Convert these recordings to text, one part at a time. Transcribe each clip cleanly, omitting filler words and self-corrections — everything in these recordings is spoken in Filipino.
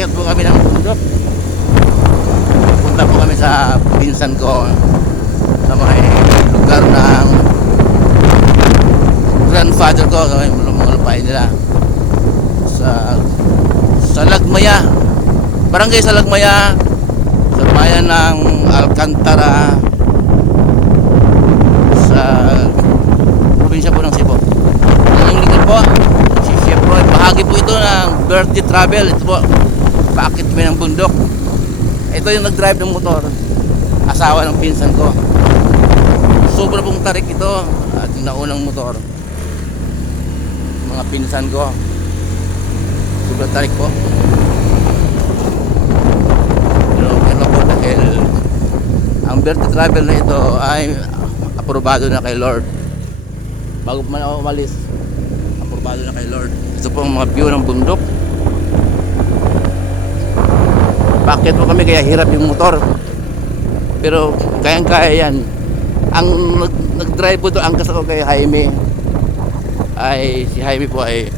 Aakyat po kami ng bundok. Punta po kami sa pinsan ko sa may lugar ng grandfather ko, sa mga lupain nila sa Lagmaya, barangay sa Lagmaya, sa bayan ng Alcantara, sa probinsya po ng Cebu. Ang lingkod po si Chef Roy, bahagi po ito ng birthday travel. Ito po, paakit kami ng bundok. Ito yung nag-drive ng motor, asawa ng pinsan ko. Sobra pong tarik ito at yung naunang motor, mga pinsan ko, sobrang tarik po. Pero okay lang po dahil ang birthday travel na ito ay aprobado na kay Lord. Bago man ako umalis, aprobado na kay Lord. Ito po ang mga view ng bundok. Bakit po kami kaya hirap yung motor, pero kayang-kaya yan. Ang nag-drive po ito, ang kasama ko kay Jaime, ay si Jaime po ay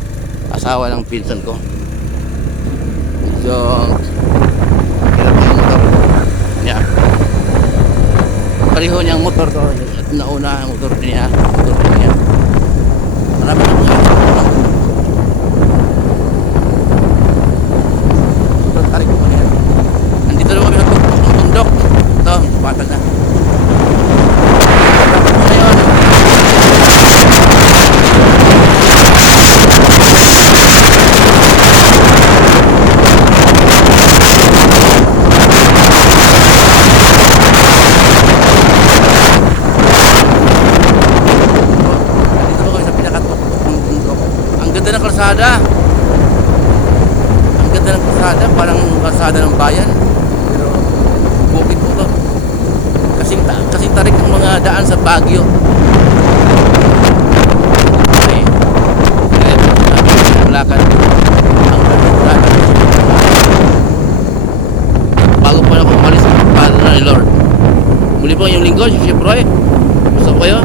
asawa ng pinsan ko. So hirap yung motor niya. Pareho niyang motor to at nauna ang motor niya. Marami na mga sobrang tarik po niya. Nandito na kami ng bundok. Ito, patag na. Ngayon, ang ganda ng kalsada, parang kalsada ng bayan, pero bukid po to, kasing tarik ng mga daan sa Baguio. Okay, lakad ang kalsada. Bago pa na ako umalis, para na ni Lord. Muli po yung linggo, si Chef Roy, gusto ko kayo.